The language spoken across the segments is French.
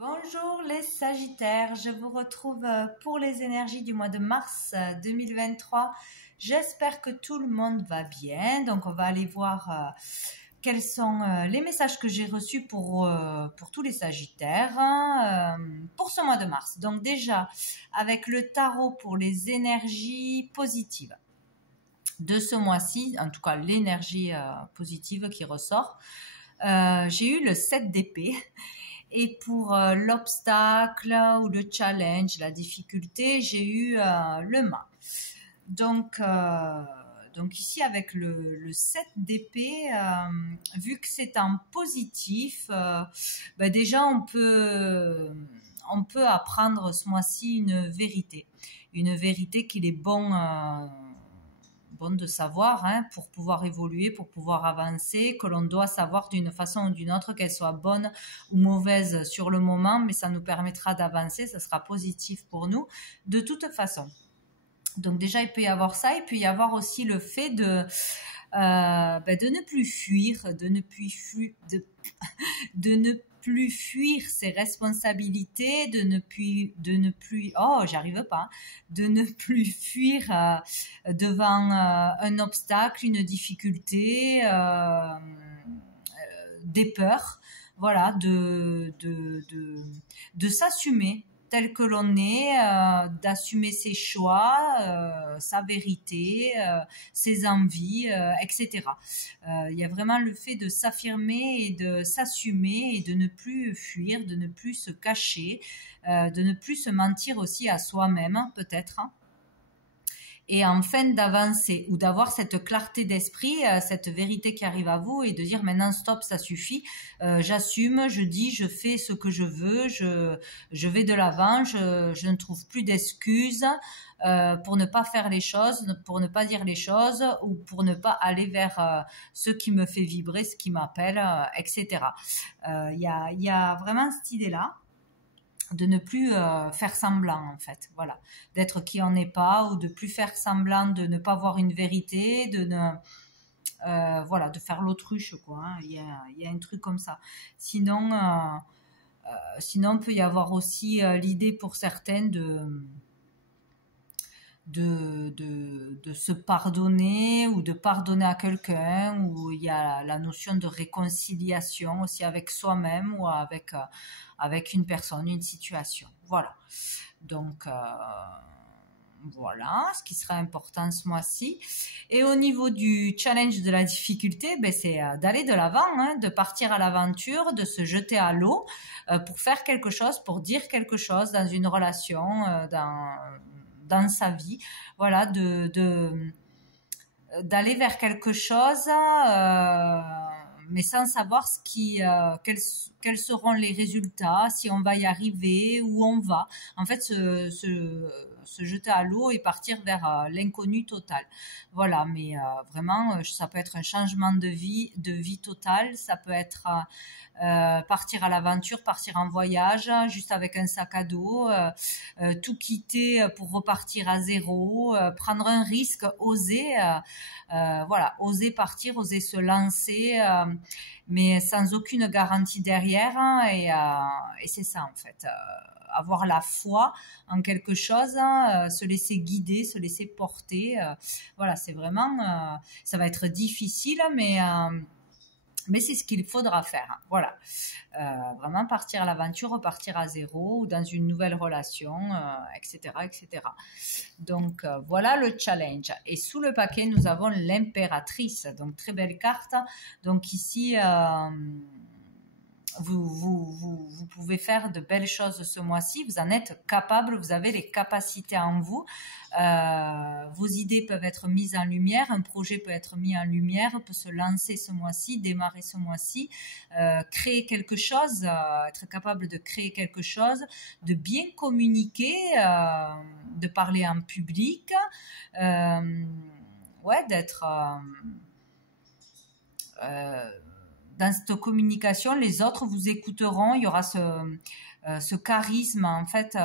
Bonjour les Sagittaires, je vous retrouve pour les énergies du mois de mars 2023. J'espère que tout le monde va bien. Donc on va aller voir quels sont les messages que j'ai reçus pour tous les Sagittaires pour ce mois de mars. Donc déjà avec le tarot pour les énergies positives de ce mois-ci, en tout cas l'énergie positive qui ressort. J'ai eu le 7 d'épée. Et pour l'obstacle ou le challenge, la difficulté, j'ai eu le mât. Donc ici avec le 7 d'épée, vu que c'est en positif, déjà on peut apprendre ce mois-ci une vérité qu'il est bon de savoir pour pouvoir évoluer, pour pouvoir avancer, que l'on doit savoir d'une façon ou d'une autre, qu'elle soit bonne ou mauvaise sur le moment, mais ça nous permettra d'avancer, ça sera positif pour nous de toute façon. Donc déjà il peut y avoir ça, il peut y avoir aussi le fait de ne plus fuir, de ne plus fuir ses responsabilités, de ne plus fuir devant un obstacle, une difficulté, des peurs, voilà, de s'assumer tel que l'on est, d'assumer ses choix, sa vérité, ses envies, etc. Il y a vraiment le fait de s'affirmer et de s'assumer et de ne plus fuir, de ne plus se cacher, de ne plus se mentir aussi à soi-même, peut-être. Et enfin d'avancer ou d'avoir cette clarté d'esprit, cette vérité qui arrive à vous et de dire maintenant stop, ça suffit, j'assume, je dis, je fais ce que je veux, je vais de l'avant, je ne trouve plus d'excuses pour ne pas faire les choses, pour ne pas dire les choses ou pour ne pas aller vers ce qui me fait vibrer, ce qui m'appelle, etc. Il y a vraiment cette idée-là de ne plus faire semblant en fait, voilà, d'être qui on n'est pas ou de plus faire semblant de ne pas voir une vérité, de ne voilà, de faire l'autruche quoi. Il y a un truc comme ça. Sinon peut y avoir aussi l'idée pour certaines de se pardonner ou de pardonner à quelqu'un, où il y a la notion de réconciliation aussi avec soi-même ou avec une personne, une situation. Voilà. Donc voilà ce qui sera important ce mois-ci. Et au niveau du challenge de la difficulté, c'est d'aller de l'avant, de partir à l'aventure, de se jeter à l'eau pour faire quelque chose, pour dire quelque chose dans une relation, dans sa vie, voilà, d'aller vers quelque chose, mais sans savoir quels seront les résultats, si on va y arriver, où on va. En fait, se jeter à l'eau et partir vers l'inconnu total. Voilà, mais vraiment, ça peut être un changement de vie total. Ça peut être partir à l'aventure, partir en voyage, juste avec un sac à dos, tout quitter pour repartir à zéro, prendre un risque, oser, voilà, oser partir, oser se lancer, mais sans aucune garantie derrière, et c'est ça en fait, avoir la foi en quelque chose, se laisser guider, se laisser porter, voilà, c'est vraiment, ça va être difficile, mais c'est ce qu'il faudra faire. Voilà, vraiment partir à l'aventure, repartir à zéro ou dans une nouvelle relation, etc., etc. Donc voilà le challenge. Et sous le paquet, nous avons l'impératrice. Donc très belle carte. Donc ici, vous pouvez faire de belles choses ce mois-ci. Vous en êtes capable, vous avez les capacités en vous. Vos idées peuvent être mises en lumière, un projet peut être mis en lumière, peut se lancer ce mois-ci, démarrer ce mois-ci, créer quelque chose, être capable de créer quelque chose, de bien communiquer, de parler en public, ouais, d'être dans cette communication, les autres vous écouteront. Il y aura ce charisme, en fait,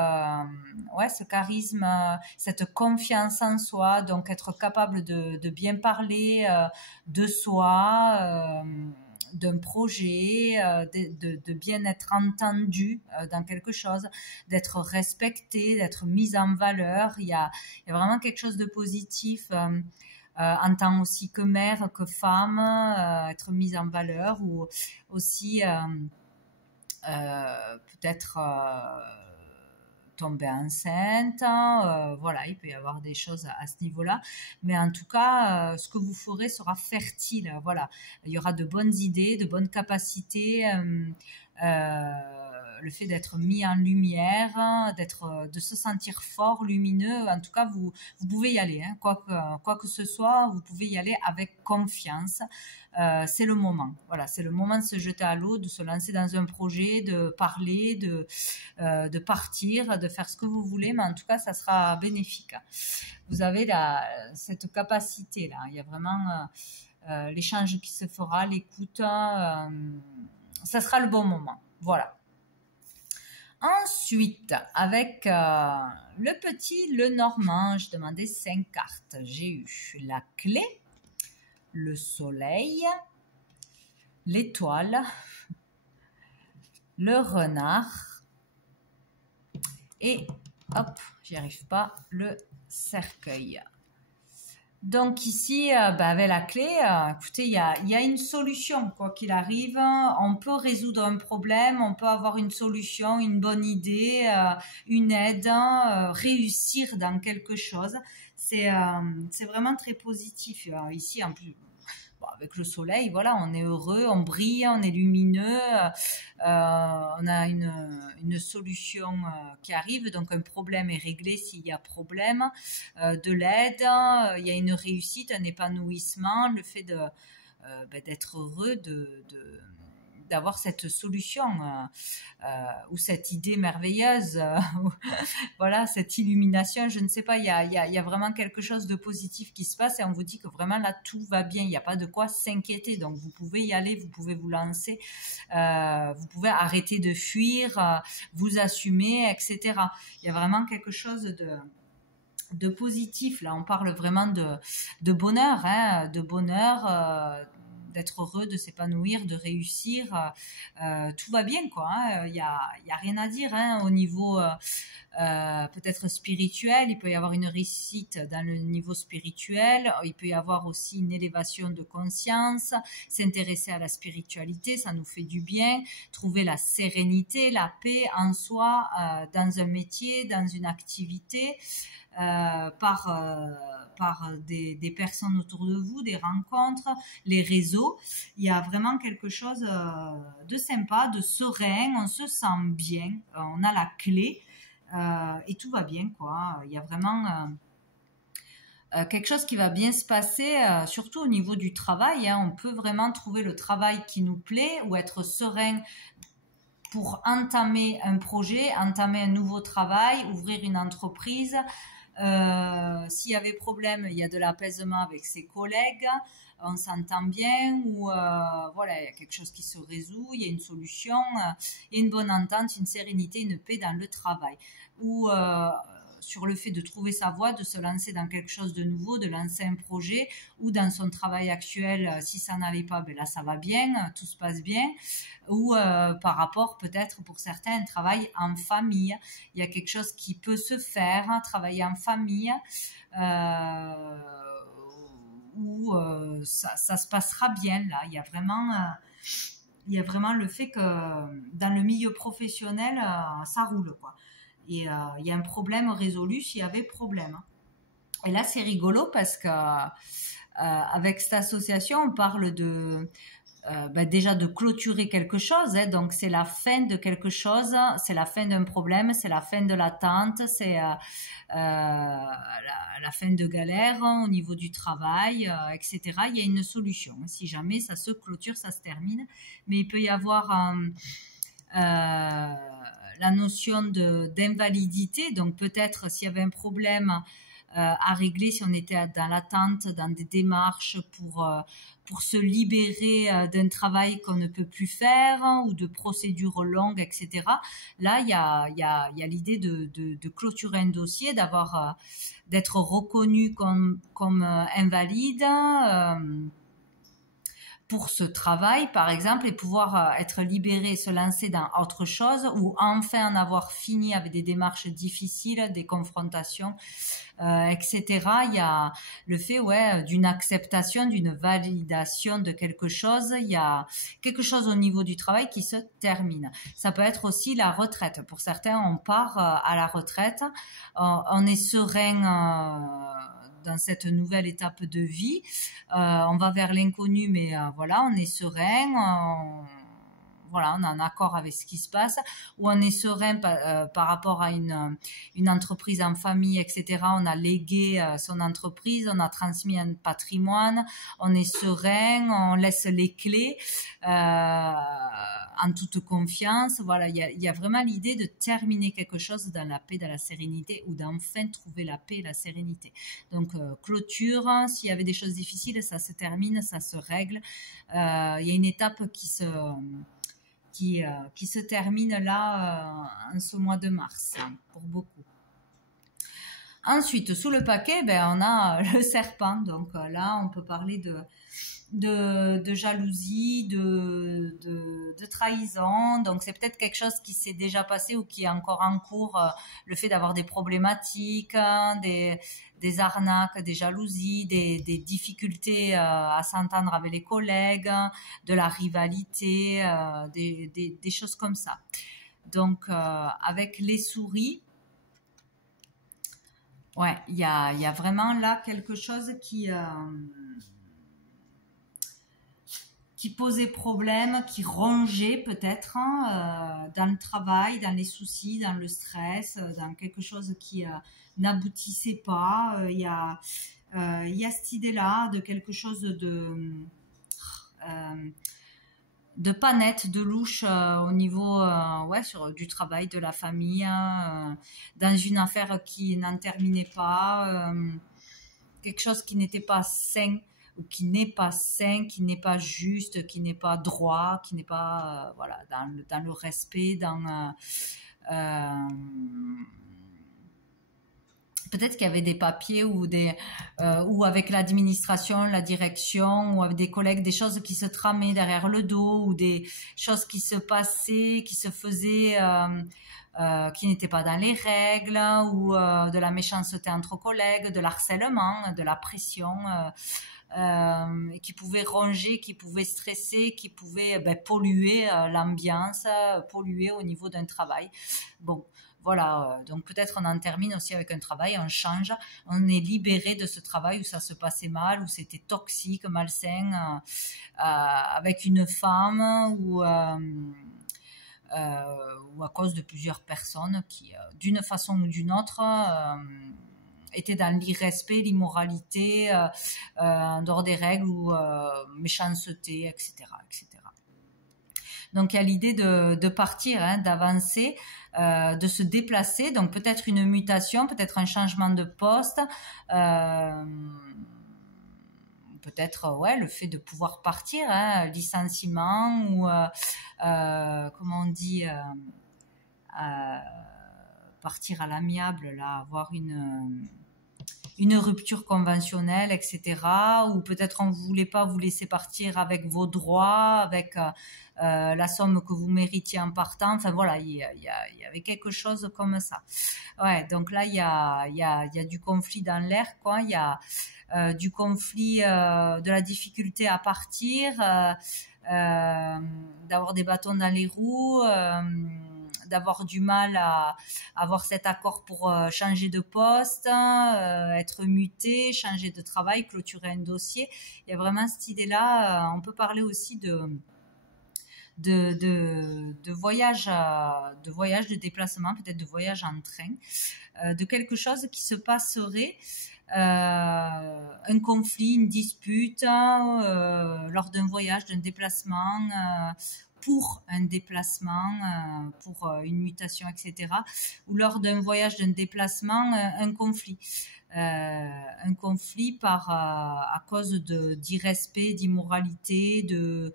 ouais, ce charisme, cette confiance en soi. Donc, être capable de bien parler de soi, d'un projet, de bien être entendu dans quelque chose, d'être respecté, d'être mis en valeur. Il y a vraiment quelque chose de positif en tant aussi que mère, que femme, être mise en valeur ou aussi peut-être tomber enceinte, voilà, il peut y avoir des choses à ce niveau-là, mais en tout cas, ce que vous ferez sera fertile, voilà, il y aura de bonnes idées, de bonnes capacités, le fait d'être mis en lumière, de se sentir fort, lumineux, en tout cas, vous pouvez y aller, hein, quoi que ce soit, vous pouvez y aller avec confiance. C'est le moment. Voilà, c'est le moment de se jeter à l'eau, de se lancer dans un projet, de parler, de partir, de faire ce que vous voulez, mais en tout cas, ça sera bénéfique. Vous avez cette capacité-là. Il y a vraiment l'échange qui se fera, l'écoute. Ça sera le bon moment. Voilà. Ensuite, avec le petit Lenormand, je demandais 5 cartes. J'ai eu la clé, le soleil, l'étoile, le renard et, hop, j'y arrive pas, le cercueil. Donc ici, avec la clé, écoutez, il y a une solution, quoi qu'il arrive. On peut résoudre un problème, on peut avoir une solution, une bonne idée, une aide, réussir dans quelque chose. C'est vraiment très positif. Ici, en plus, bon, avec le soleil, voilà, on est heureux, on brille, on est lumineux, on a une solution qui arrive, donc un problème est réglé s'il y a problème, de l'aide, il y a une réussite, un épanouissement, le fait d'être heureux, d'avoir cette solution ou cette idée merveilleuse, voilà, cette illumination, je ne sais pas, il y a vraiment quelque chose de positif qui se passe et on vous dit que vraiment là tout va bien, il n'y a pas de quoi s'inquiéter, donc vous pouvez y aller, vous pouvez vous lancer, vous pouvez arrêter de fuir, vous assumer, etc. Il y a vraiment quelque chose de positif, là on parle vraiment de bonheur, hein, de bonheur, d'être heureux, de s'épanouir, de réussir, tout va bien, quoi, hein. Il y a rien à dire, hein, au niveau peut-être spirituel, il peut y avoir une réussite dans le niveau spirituel, il peut y avoir aussi une élévation de conscience, s'intéresser à la spiritualité, ça nous fait du bien, trouver la sérénité, la paix en soi, dans un métier, dans une activité, par des personnes autour de vous, des rencontres, les réseaux. Il y a vraiment quelque chose de sympa, de serein, on se sent bien, on a la clé et tout va bien, quoi. Il y a vraiment quelque chose qui va bien se passer, surtout au niveau du travail, hein. On peut vraiment trouver le travail qui nous plaît ou être serein pour entamer un projet, entamer un nouveau travail, ouvrir une entreprise. S'il y avait problème, il y a de l'apaisement avec ses collègues, on s'entend bien, ou voilà, il y a quelque chose qui se résout, il y a une solution, il y a une bonne entente, une sérénité, une paix dans le travail. Ou sur le fait de trouver sa voie, de se lancer dans quelque chose de nouveau, de lancer un projet, ou dans son travail actuel, si ça n'allait pas, ben là ça va bien, tout se passe bien, ou par rapport peut-être pour certains un travail en famille, il y a quelque chose qui peut se faire, travailler en famille, où ça se passera bien, là, il y a vraiment le fait que dans le milieu professionnel, ça roule, quoi. Et il y a un problème résolu s'il y avait problème. Et là, c'est rigolo parce que avec cette association, on parle déjà de clôturer quelque chose, hein, donc c'est la fin de quelque chose, c'est la fin d'un problème, c'est la fin de l'attente, c'est la fin de galère au niveau du travail, etc. Il y a une solution. Si jamais ça se clôture, ça se termine, mais il peut y avoir la notion d'invalidité, donc peut-être s'il y avait un problème à régler, si on était dans l'attente, dans des démarches pour se libérer d'un travail qu'on ne peut plus faire, ou de procédures longues, etc. Là, il y a l'idée de clôturer un dossier, d'être reconnu comme invalide, pour ce travail, par exemple, et pouvoir être libéré, se lancer dans autre chose, ou enfin en avoir fini avec des démarches difficiles, des confrontations, etc. Il y a le fait, d'une acceptation, d'une validation de quelque chose. Il y a quelque chose au niveau du travail qui se termine. Ça peut être aussi la retraite. Pour certains, on part à la retraite, on est serein. Dans cette nouvelle étape de vie, on va vers l'inconnu, mais voilà, on est serein, voilà, on est en accord avec ce qui se passe, ou on est serein par rapport à une entreprise en famille, etc. On a légué son entreprise, on a transmis un patrimoine, on est serein, on laisse les clés en toute confiance. Voilà, il y a vraiment l'idée de terminer quelque chose dans la paix, dans la sérénité, ou d'enfin trouver la paix et la sérénité. Donc clôture, s'il y avait des choses difficiles, ça se termine, ça se règle. Il y a une étape qui se termine là en ce mois de mars pour beaucoup. Ensuite, sous le paquet, on a le serpent. Donc là, on peut parler de jalousie, de trahison. Donc c'est peut-être quelque chose qui s'est déjà passé ou qui est encore en cours. Le fait d'avoir des problématiques, des arnaques, des jalousies, des difficultés à s'entendre avec les collègues, de la rivalité, des choses comme ça. Donc avec les souris, il y a vraiment là quelque chose qui posait problème, qui rongeait peut-être dans le travail, dans les soucis, dans le stress, dans quelque chose qui n'aboutissait pas. Il y a cette idée-là de quelque chose de pas net, de louche au niveau du travail, de la famille, dans une affaire qui n'en terminait pas, quelque chose qui n'était pas sain, ou qui n'est pas sain, qui n'est pas juste, qui n'est pas droit, qui n'est pas dans le respect, peut-être qu'il y avait des papiers ou avec l'administration, la direction, ou avec des collègues, des choses qui se tramaient derrière le dos, ou des choses qui se passaient, qui se faisaient, qui n'étaient pas dans les règles, ou de la méchanceté entre collègues, de l'harcèlement, de la pression, qui pouvait ronger, qui pouvait stresser, qui pouvait polluer l'ambiance, polluer au niveau d'un travail. Bon. Voilà, donc peut-être on en termine aussi avec un travail, on change, on est libéré de ce travail où ça se passait mal, où c'était toxique, malsain, avec une femme ou à cause de plusieurs personnes qui, d'une façon ou d'une autre, étaient dans l'irrespect, l'immoralité, en dehors des règles, ou méchanceté, etc., etc. Donc il y a l'idée de partir, d'avancer, de se déplacer. Donc peut-être une mutation, peut-être un changement de poste, peut-être le fait de pouvoir partir, licenciement, ou comment on dit, partir à l'amiable, là, avoir une rupture conventionnelle, etc. Ou peut-être on ne voulait pas vous laisser partir avec vos droits, avec la somme que vous méritiez en partant. Enfin voilà, il y avait quelque chose comme ça. Ouais, donc là il y a du conflit dans l'air, quoi. Il y a du conflit, de la difficulté à partir, d'avoir des bâtons dans les roues, d'avoir du mal à avoir cet accord pour changer de poste, être muté, changer de travail, clôturer un dossier. Il y a vraiment cette idée-là. On peut parler aussi de voyage, de déplacement, peut-être de voyage en train, de quelque chose qui se passerait, un conflit, une dispute, lors d'un voyage, d'un déplacement, pour un déplacement, pour une mutation, etc. Ou lors d'un voyage, d'un déplacement, un conflit. Un conflit à cause d'irrespect, d'immoralité, de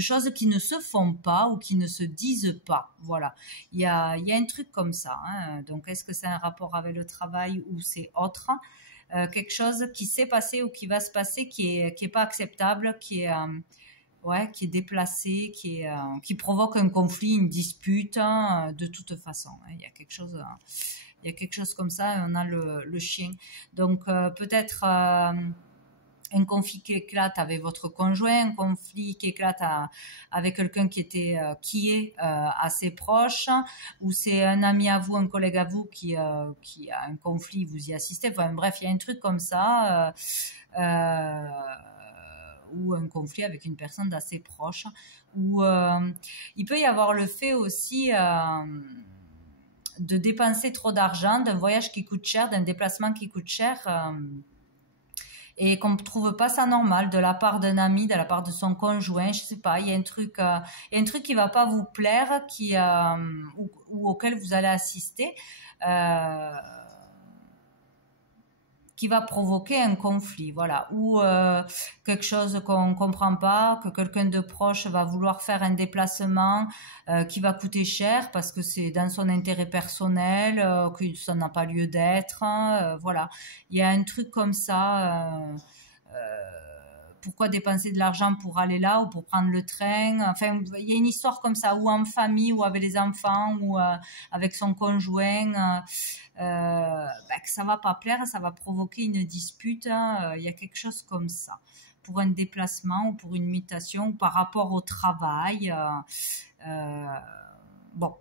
choses qui ne se font pas ou qui ne se disent pas. Voilà. Il y a un truc comme ça. Donc, est-ce que c'est un rapport avec le travail ou c'est autre? Quelque chose qui s'est passé ou qui va se passer qui est pas acceptable, qui est ouais, qui est déplacé, qui provoque un conflit, une dispute, hein, de toute façon. Hein. Il y a quelque chose comme ça. On a le chien. Donc peut-être un conflit qui éclate avec votre conjoint, un conflit qui éclate avec quelqu'un qui est assez proche, ou c'est un ami à vous, un collègue à vous qui a un conflit, vous y assistez. Enfin bref, il y a un truc comme ça. Ou un conflit avec une personne d'assez proche, ou il peut y avoir le fait aussi de dépenser trop d'argent, d'un voyage qui coûte cher, d'un déplacement qui coûte cher, et qu'on ne trouve pas ça normal de la part d'un ami, de la part de son conjoint, je sais pas, il y a un truc qui va pas vous plaire, ou auquel vous allez assister, qui va provoquer un conflit, voilà, ou quelque chose qu'on comprend pas, que quelqu'un de proche va vouloir faire un déplacement qui va coûter cher parce que c'est dans son intérêt personnel, que ça n'a pas lieu d'être, hein, voilà. Il y a un truc comme ça. Pourquoi dépenser de l'argent pour aller là ou pour prendre le train? Enfin, il y a une histoire comme ça, ou en famille, ou avec les enfants, ou avec son conjoint, que ça va pas plaire, ça va provoquer une dispute. Hein, il y a quelque chose comme ça pour un déplacement ou pour une mutation ou par rapport au travail. Bon,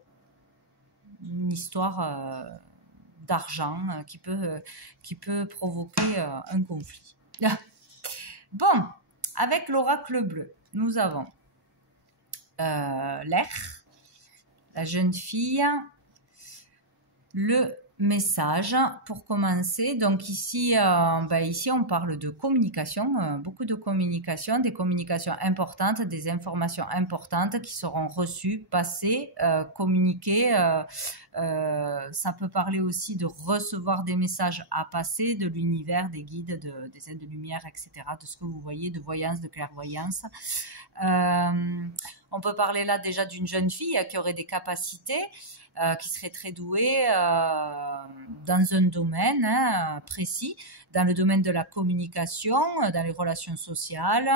une histoire d'argent qui peut provoquer un conflit. Bon, avec l'oracle bleu, nous avons l'air, la jeune fille, le message pour commencer. Donc ici, ici on parle de communication, beaucoup de communication, des communications importantes, des informations importantes qui seront reçues, passées, communiquées. Ça peut parler aussi de recevoir des messages à passer, de l'univers, des guides, des aides de lumière, etc., de ce que vous voyez, de voyance, de clairvoyance. On peut parler là déjà d'une jeune fille qui aurait des capacités, qui serait très douée dans un domaine précis, dans le domaine de la communication, dans les relations sociales,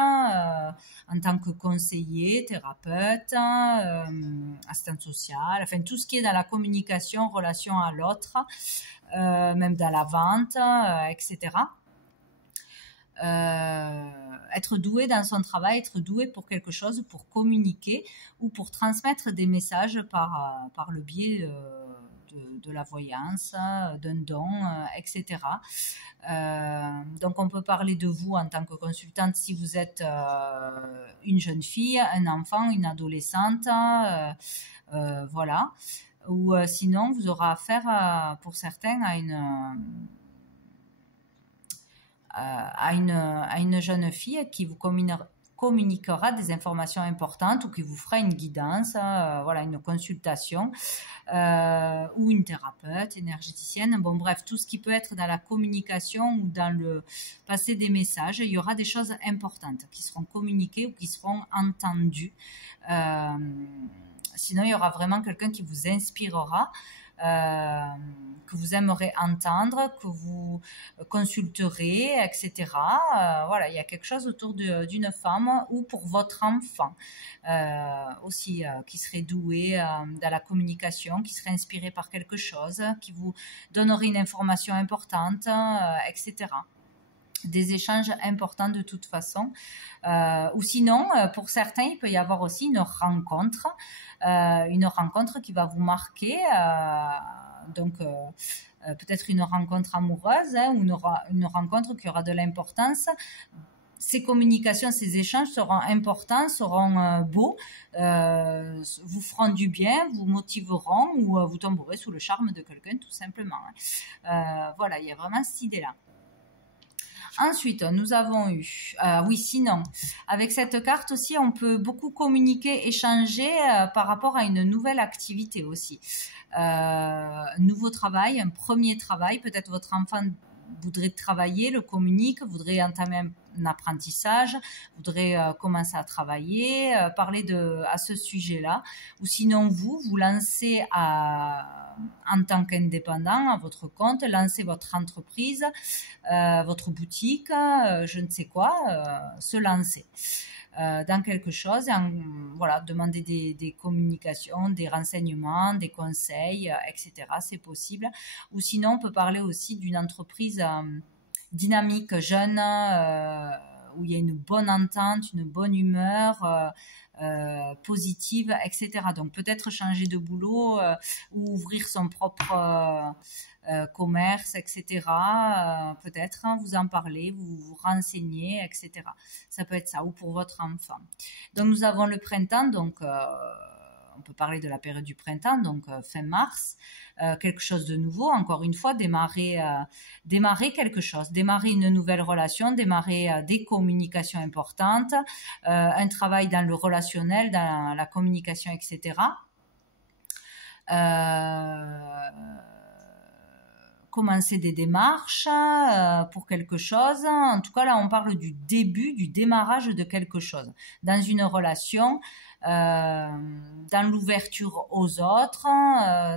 en tant que conseiller, thérapeute, assistante sociale, enfin tout ce qui est dans la communication, relation à l'autre, même dans la vente, etc. Être doué dans son travail, être doué pour quelque chose, pour communiquer ou pour transmettre des messages par le biais de la voyance, d'un don, etc. Donc on peut parler de vous en tant que consultante si vous êtes une jeune fille, un enfant, une adolescente, voilà. Ou sinon vous aurez affaire pour certains à une jeune fille qui vous communiquera des informations importantes ou qui vous fera une guidance, voilà, une consultation, ou une thérapeute énergéticienne. Bon, bref, tout ce qui peut être dans la communication ou dans le passer des messages, il y aura des choses importantes qui seront communiquées ou qui seront entendues. Sinon, il y aura vraiment quelqu'un qui vous inspirera, que vous aimerez entendre, que vous consulterez, etc. Voilà, il y a quelque chose autour d'une femme ou pour votre enfant aussi qui serait doué dans la communication, qui serait inspiré par quelque chose, qui vous donnerait une information importante, etc. Des échanges importants de toute façon. Ou sinon, pour certains, il peut y avoir aussi une rencontre qui va vous marquer, donc peut-être une rencontre amoureuse, ou une rencontre qui aura de l'importance. Ces communications, ces échanges seront importants, seront beaux, vous feront du bien, vous motiveront, ou vous tomberez sous le charme de quelqu'un tout simplement. Voilà, il y a vraiment cette idée-là. Ensuite, nous avons eu, oui, sinon, avec cette carte aussi, on peut beaucoup communiquer, échanger par rapport à une nouvelle activité aussi. Nouveau travail, un premier travail, peut-être votre enfant voudrait travailler, le communique, voudrait entamer un apprentissage, voudrait commencer à travailler, parler à ce sujet-là. Ou sinon, vous lancez en tant qu'indépendant à votre compte, lancez votre entreprise, votre boutique, je ne sais quoi, se lancer. dans quelque chose, et voilà, demander des communications, des renseignements, des conseils, etc. C'est possible. Ou sinon, on peut parler aussi d'une entreprise dynamique, jeune, où il y a une bonne entente, une bonne humeur, positive, etc. Donc peut-être changer de boulot ou ouvrir son propre commerce, etc. Peut-être vous en parler, vous renseigner, etc. Ça peut être ça, ou pour votre enfant. Donc nous avons le printemps, donc on peut parler de la période du printemps, donc fin mars, quelque chose de nouveau, encore une fois, démarrer quelque chose, démarrer une nouvelle relation, démarrer des communications importantes, un travail dans le relationnel, dans la communication, etc. Commencer des démarches pour quelque chose. En tout cas, là, on parle du début, du démarrage de quelque chose dans une relation, dans l'ouverture aux autres,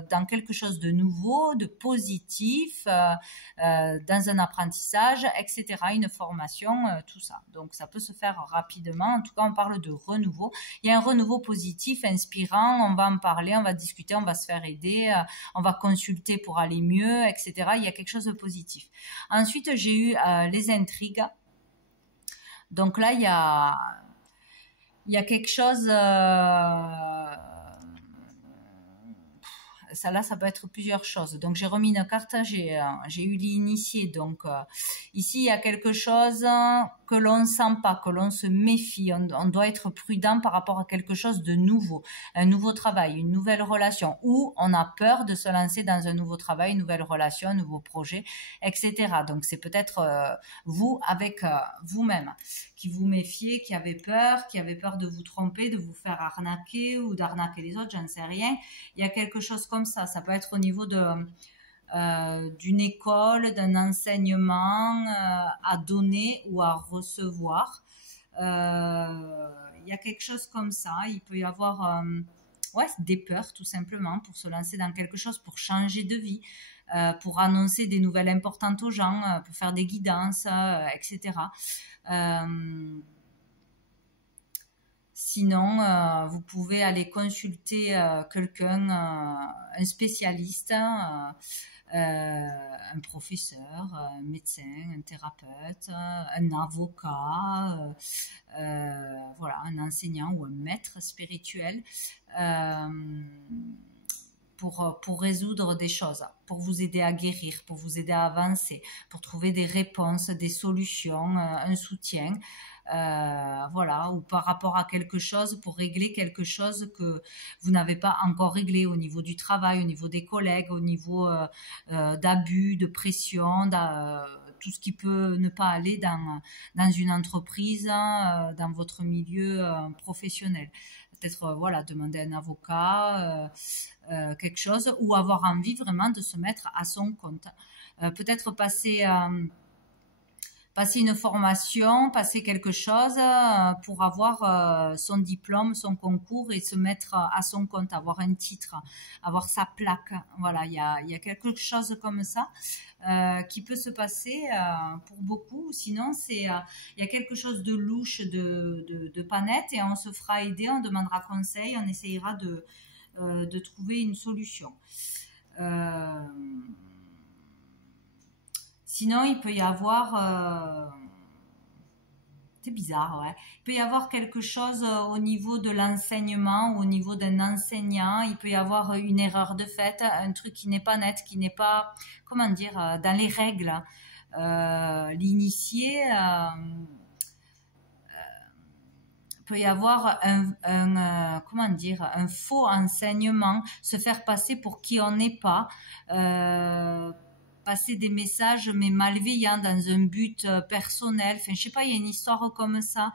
dans quelque chose de nouveau, de positif, dans un apprentissage, etc., une formation, tout ça. Donc, ça peut se faire rapidement. En tout cas, on parle de renouveau. Il y a un renouveau positif, inspirant. On va en parler, on va discuter, on va se faire aider, on va consulter pour aller mieux, etc. Il y a quelque chose de positif. Ensuite, j'ai eu les intrigues. Donc là, il y a quelque chose. Ça peut être plusieurs choses. Donc j'ai remis une carte, j'ai eu l'initié. Donc ici il y a quelque chose que l'on ne sent pas, que l'on se méfie. On doit être prudent par rapport à quelque chose de nouveau, un nouveau travail, une nouvelle relation, ou on a peur de se lancer dans un nouveau travail, une nouvelle relation, un nouveau projet, etc. Donc c'est peut-être vous avec vous-même qui vous méfiez, qui avez peur de vous tromper, de vous faire arnaquer ou d'arnaquer les autres, j'en sais rien. Il y a quelque chose comme ça. Ça peut être au niveau d'une école, d'un enseignement à donner ou à recevoir. Il y a quelque chose comme ça. Il peut y avoir des peurs tout simplement pour se lancer dans quelque chose, pour changer de vie, pour annoncer des nouvelles importantes aux gens, pour faire des guidances, etc. Sinon, vous pouvez aller consulter quelqu'un, un spécialiste, un professeur, un médecin, un thérapeute, un avocat, voilà, un enseignant ou un maître spirituel pour résoudre des choses, pour vous aider à guérir, pour vous aider à avancer, pour trouver des réponses, des solutions, un soutien. Voilà, ou par rapport à quelque chose, pour régler quelque chose que vous n'avez pas encore réglé au niveau du travail, au niveau des collègues, au niveau d'abus, de pression, tout ce qui peut ne pas aller dans une entreprise, dans votre milieu professionnel. Peut-être voilà, demander un avocat, quelque chose, ou avoir envie vraiment de se mettre à son compte. Peut-être passer une formation, passer quelque chose pour avoir son diplôme, son concours et se mettre à son compte, avoir un titre, avoir sa plaque. Voilà, il y a quelque chose comme ça qui peut se passer pour beaucoup. Sinon, il y a quelque chose de louche, de pas net, et on se fera aider, on demandera conseil, on essayera de trouver une solution. Sinon, il peut y avoir... c'est bizarre, ouais. Il peut y avoir quelque chose au niveau de l'enseignement, au niveau d'un enseignant. Il peut y avoir une erreur de fait, un truc qui n'est pas net, qui n'est pas, comment dire, dans les règles. L'initié... peut y avoir comment dire, un faux enseignement, se faire passer pour qui on n'est pas, passer des messages mais malveillants dans un but personnel. Enfin, je sais pas, il y a une histoire comme ça.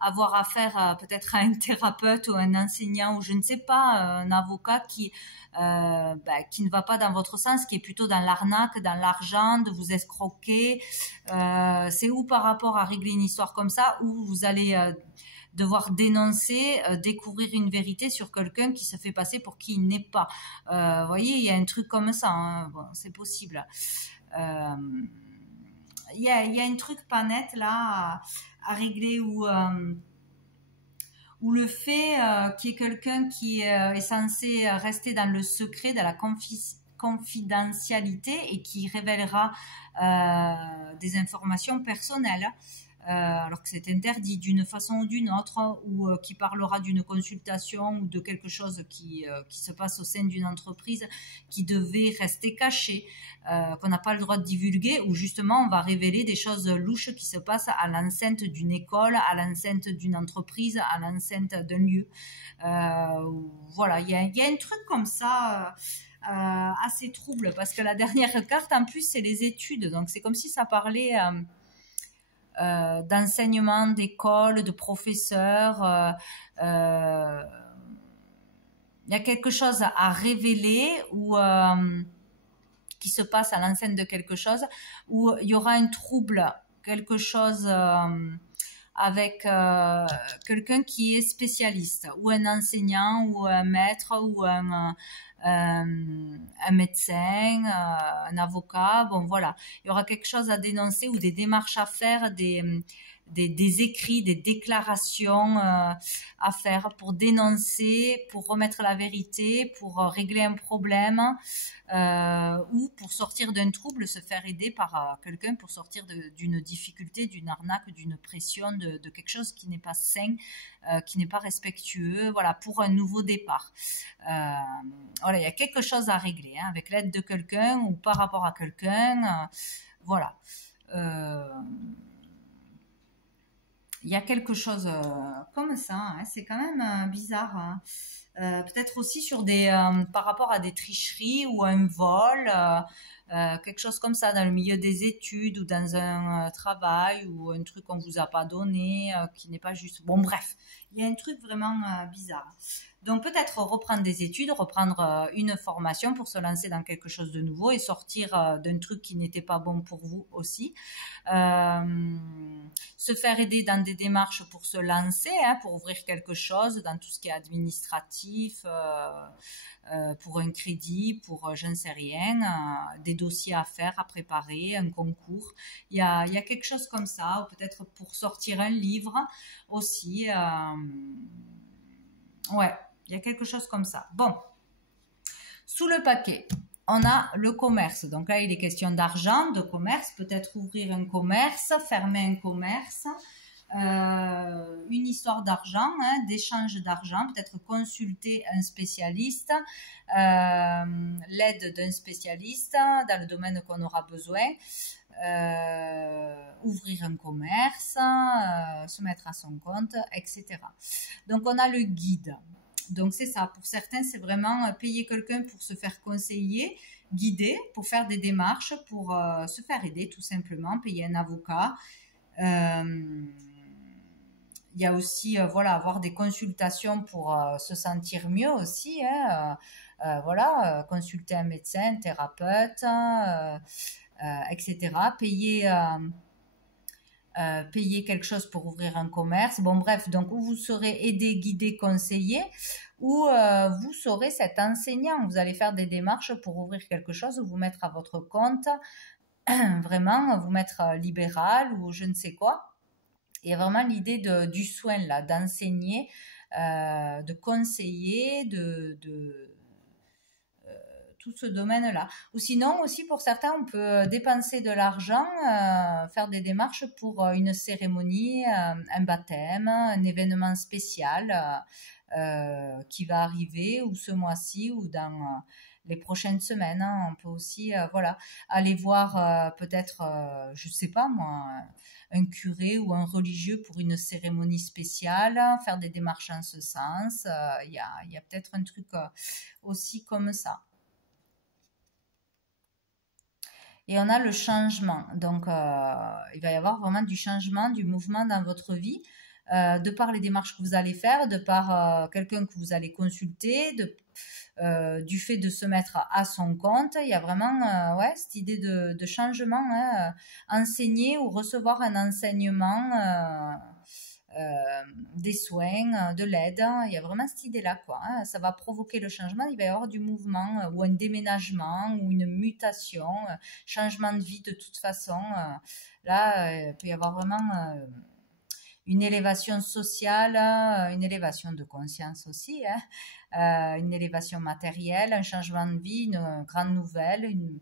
Avoir affaire peut-être à un thérapeute ou un enseignant ou je ne sais pas, un avocat qui ne va pas dans votre sens, qui est plutôt dans l'arnaque, dans l'argent, de vous escroquer. C'est où par rapport à régler une histoire comme ça, où vous allez devoir dénoncer, découvrir une vérité sur quelqu'un qui se fait passer pour qui il n'est pas. Vous voyez, il y a un truc comme ça, hein. Bon, c'est possible. Il y a un truc pas net là à régler ou le fait qu'il y ait quelqu'un qui est censé rester dans le secret, dans la confidentialité et qui révélera des informations personnelles. Alors que c'est interdit d'une façon ou d'une autre, ou qui parlera d'une consultation ou de quelque chose qui se passe au sein d'une entreprise qui devait rester caché, qu'on n'a pas le droit de divulguer, ou justement on va révéler des choses louches qui se passent à l'enceinte d'une école, à l'enceinte d'une entreprise, à l'enceinte d'un lieu. Voilà, il y a un truc comme ça. Assez trouble, parce que la dernière carte en plus c'est les études, donc c'est comme si ça parlait d'enseignement, d'école, de professeurs. Il y a quelque chose à révéler ou qui se passe à l'enceinte de quelque chose, où il y aura un trouble, quelque chose avec quelqu'un qui est spécialiste, ou un enseignant, ou un maître, ou un médecin, un avocat. Bon, voilà. Il y aura quelque chose à dénoncer ou des démarches à faire, des écrits, des déclarations à faire pour dénoncer, pour remettre la vérité, pour régler un problème ou pour sortir d'un trouble, se faire aider par quelqu'un pour sortir d'une difficulté, d'une arnaque, d'une pression, de quelque chose qui n'est pas sain, qui n'est pas respectueux, voilà, pour un nouveau départ. Voilà, il y a quelque chose à régler hein, avec l'aide de quelqu'un ou par rapport à quelqu'un, voilà. Il y a quelque chose comme ça, hein, c'est quand même bizarre. Hein. Peut-être aussi sur par rapport à des tricheries ou un vol, quelque chose comme ça dans le milieu des études ou dans un travail ou un truc qu'on vous a pas donné, qui n'est pas juste. Bon, bref, il y a un truc vraiment bizarre. Donc peut-être reprendre des études, reprendre une formation pour se lancer dans quelque chose de nouveau et sortir d'un truc qui n'était pas bon pour vous aussi. Se faire aider dans des démarches pour se lancer, hein, pour ouvrir quelque chose dans tout ce qui est administratif, pour un crédit, pour je ne sais rien, des dossiers à faire, à préparer, un concours. Il y a quelque chose comme ça, ou peut-être pour sortir un livre aussi. Ouais, il y a quelque chose comme ça. Bon, sous le paquet, on a le commerce. Donc là, il est question d'argent, de commerce, peut-être ouvrir un commerce, fermer un commerce, une histoire d'argent, hein, d'échange d'argent, peut-être consulter un spécialiste, l'aide d'un spécialiste dans le domaine qu'on aura besoin, ouvrir un commerce, se mettre à son compte, etc. Donc on a le guide. Donc c'est ça, pour certains c'est vraiment payer quelqu'un pour se faire conseiller, guider, pour faire des démarches, pour se faire aider tout simplement, payer un avocat. Il y a aussi voilà, avoir des consultations pour se sentir mieux aussi, hein, voilà, consulter un médecin, un thérapeute, etc. Payer quelque chose pour ouvrir un commerce. Bon, bref, donc où vous serez aidé, guidé, conseillé, ou vous serez cet enseignant. Vous allez faire des démarches pour ouvrir quelque chose, ou vous mettre à votre compte, vraiment, vous mettre libéral ou je ne sais quoi. Il y a vraiment l'idée du soin, là, d'enseigner, de conseiller, tout ce domaine-là. Ou sinon, aussi pour certains, on peut dépenser de l'argent, faire des démarches pour une cérémonie, un baptême, un événement spécial qui va arriver ou ce mois-ci ou dans les prochaines semaines. Hein. On peut aussi voilà, aller voir peut-être, je sais pas moi, un curé ou un religieux pour une cérémonie spéciale, faire des démarches en ce sens. Il y a peut-être un truc aussi comme ça. Et on a le changement. Donc, il va y avoir vraiment du changement, du mouvement dans votre vie, de par les démarches que vous allez faire, de par quelqu'un que vous allez consulter, du fait de se mettre à son compte. Il y a vraiment ouais, cette idée de changement, hein, enseigner ou recevoir un enseignement, des soins, de l'aide. Il y a vraiment cette idée-là, quoi. Hein. Ça va provoquer le changement. Il va y avoir du mouvement ou un déménagement ou une mutation, changement de vie de toute façon. Là, il peut y avoir vraiment une élévation sociale, une élévation de conscience aussi, hein, une élévation matérielle, un changement de vie, une grande nouvelle, une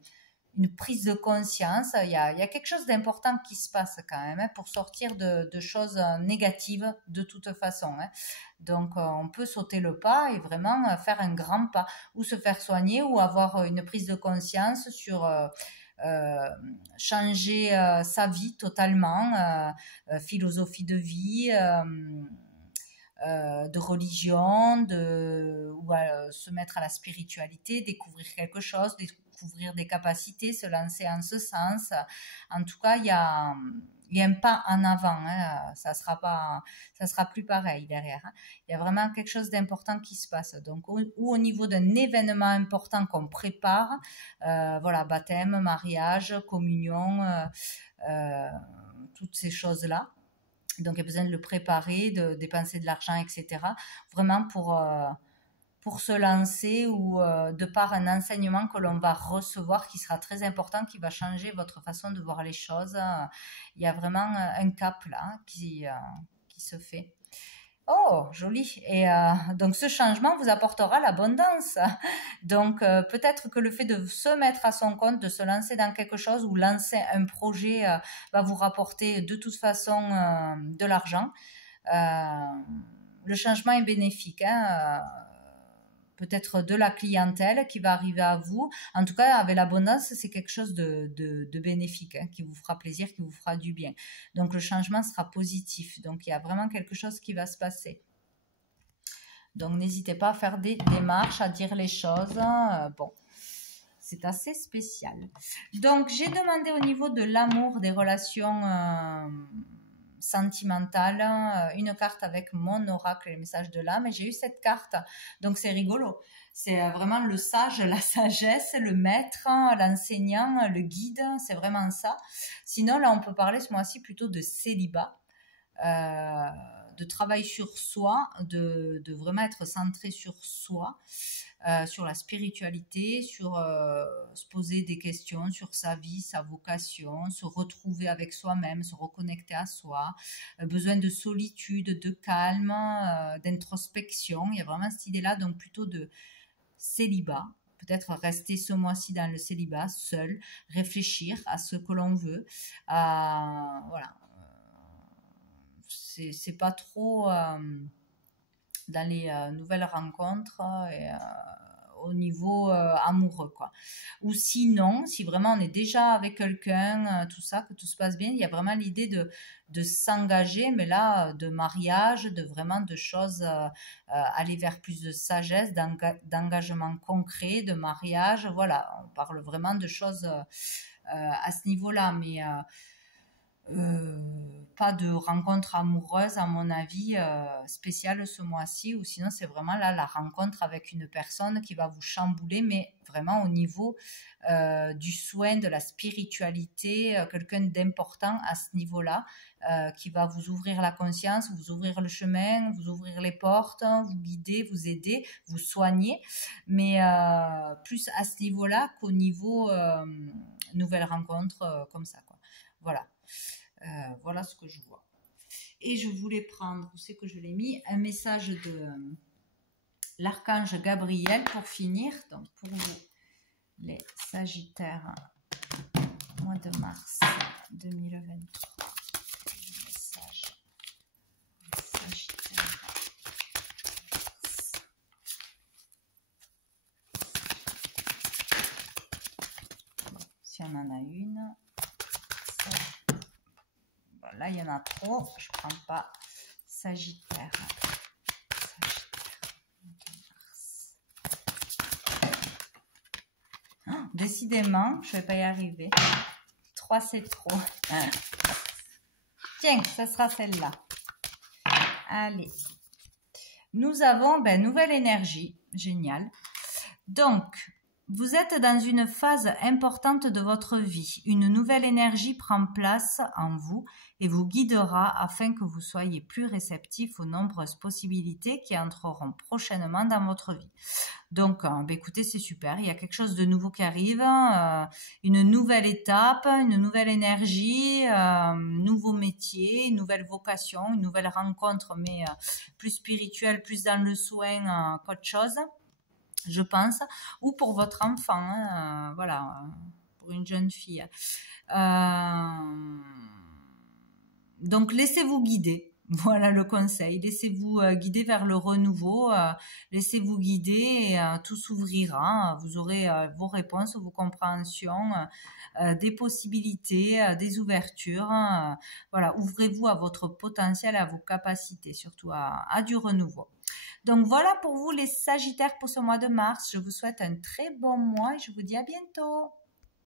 prise de conscience. Il y a quelque chose d'important qui se passe quand même, hein, pour sortir de choses négatives de toute façon, hein. Donc on peut sauter le pas et vraiment faire un grand pas, ou se faire soigner, ou avoir une prise de conscience sur changer sa vie totalement, philosophie de vie, de religion, ou se mettre à la spiritualité, découvrir quelque chose, découvrir des capacités, se lancer en ce sens. En tout cas, il y a un pas en avant, hein. Ça sera plus pareil derrière, hein. Il y a vraiment quelque chose d'important qui se passe. Donc, ou au niveau d'un événement important qu'on prépare, voilà, baptême, mariage, communion, toutes ces choses-là. Donc, il y a besoin de le préparer, de dépenser de l'argent, etc. Vraiment pour se lancer, ou de par un enseignement que l'on va recevoir qui sera très important, qui va changer votre façon de voir les choses. Il y a vraiment un cap là qui se fait. Oh, joli. Et donc ce changement vous apportera l'abondance. Donc peut-être que le fait de se mettre à son compte, de se lancer dans quelque chose, ou lancer un projet, va vous rapporter de toute façon de l'argent. Le changement est bénéfique, hein. Peut-être de la clientèle qui va arriver à vous. En tout cas, avec l'abondance, c'est quelque chose de bénéfique, hein, qui vous fera plaisir, qui vous fera du bien. Donc, le changement sera positif. Donc, il y a vraiment quelque chose qui va se passer. Donc, n'hésitez pas à faire des démarches, à dire les choses. Bon, c'est assez spécial. Donc, j'ai demandé au niveau de l'amour, des relations sentimentale, une carte avec mon oracle et le message de l'âme, et j'ai eu cette carte, donc c'est rigolo. C'est vraiment le sage, la sagesse, le maître, l'enseignant, le guide, c'est vraiment ça. Sinon là on peut parler ce mois-ci plutôt de célibat, de travail sur soi, de vraiment être centré sur soi, sur la spiritualité, sur se poser des questions sur sa vie, sa vocation, se retrouver avec soi-même, se reconnecter à soi, besoin de solitude, de calme, d'introspection. Il y a vraiment cette idée-là, donc plutôt de célibat. Peut-être rester ce mois-ci dans le célibat, seul, réfléchir à ce que l'on veut. Voilà. C'est pas trop dans les nouvelles rencontres au niveau amoureux, quoi. Ou sinon, si vraiment on est déjà avec quelqu'un, tout ça, que tout se passe bien, il y a vraiment l'idée de s'engager, mais là, de mariage, de vraiment de choses, aller vers plus de sagesse, d'engagement concret, de mariage, voilà, on parle vraiment de choses à ce niveau-là, mais pas de rencontre amoureuse à mon avis spéciale ce mois-ci, ou sinon c'est vraiment là la rencontre avec une personne qui va vous chambouler, mais vraiment au niveau du soin, de la spiritualité, quelqu'un d'important à ce niveau-là, qui va vous ouvrir la conscience, vous ouvrir le chemin, vous ouvrir les portes, vous guider, vous aider, vous soigner, mais plus à ce niveau-là qu'au niveau nouvelle rencontre comme ça, quoi. Voilà. Voilà ce que je vois. Et je voulais prendre, où c'est que je l'ai mis, un message de l'archange Gabriel pour finir. Donc pour vous, les Sagittaires, mois de mars 2023. Message Sagittaire. Bon, si on en a une. Là, il y en a trop. Je ne prends pas Sagittaire. Oh, décidément, je ne vais pas y arriver. 3, c'est trop. Tiens, ça sera celle-là. Allez. Nous avons nouvelle énergie. Génial. Donc, Vous êtes dans une phase importante de votre vie. Une nouvelle énergie prend place en vous et vous guidera afin que vous soyez plus réceptif aux nombreuses possibilités qui entreront prochainement dans votre vie. Donc, écoutez, c'est super. Il y a quelque chose de nouveau qui arrive, une nouvelle étape, une nouvelle énergie, nouveau métier, une nouvelle vocation, une nouvelle rencontre, mais plus spirituelle, plus dans le soin qu'autre chose, je pense, ou pour votre enfant, hein, voilà, pour une jeune fille. Donc laissez-vous guider. Voilà le conseil. Laissez-vous guider vers le renouveau. Laissez-vous guider et tout s'ouvrira. Vous aurez vos réponses, vos compréhensions, des possibilités, des ouvertures. Voilà, ouvrez-vous à votre potentiel, à vos capacités, surtout à du renouveau. Donc voilà pour vous les Sagittaires pour ce mois de mars. Je vous souhaite un très bon mois et je vous dis à bientôt.